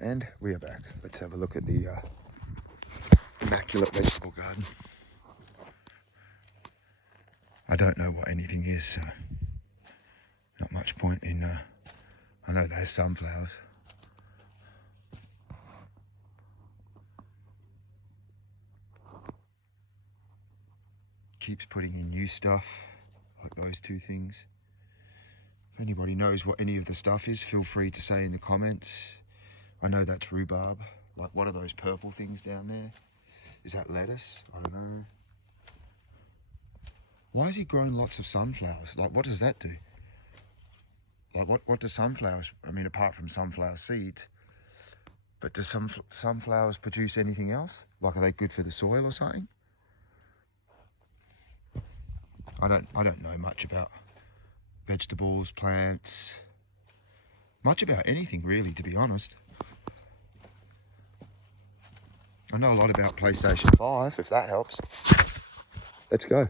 And we are back. Let's have a look at the immaculate vegetable garden. I don't know what anything is, so not much point in... I know there's sunflowers. Keeps putting in new stuff, like those two things. If anybody knows what any of the stuff is, feel free to say in the comments. I know that's rhubarb. Like, what are those purple things down there? Is that lettuce? I don't know. Why has he grown lots of sunflowers? Like, what does that do? Like, what do sunflowers, I mean, apart from sunflower seeds, but do sunflowers produce anything else? Like, are they good for the soil or something? I don't know much about vegetables, plants, much about anything really, to be honest. I know a lot about PlayStation 5, if that helps. Let's go.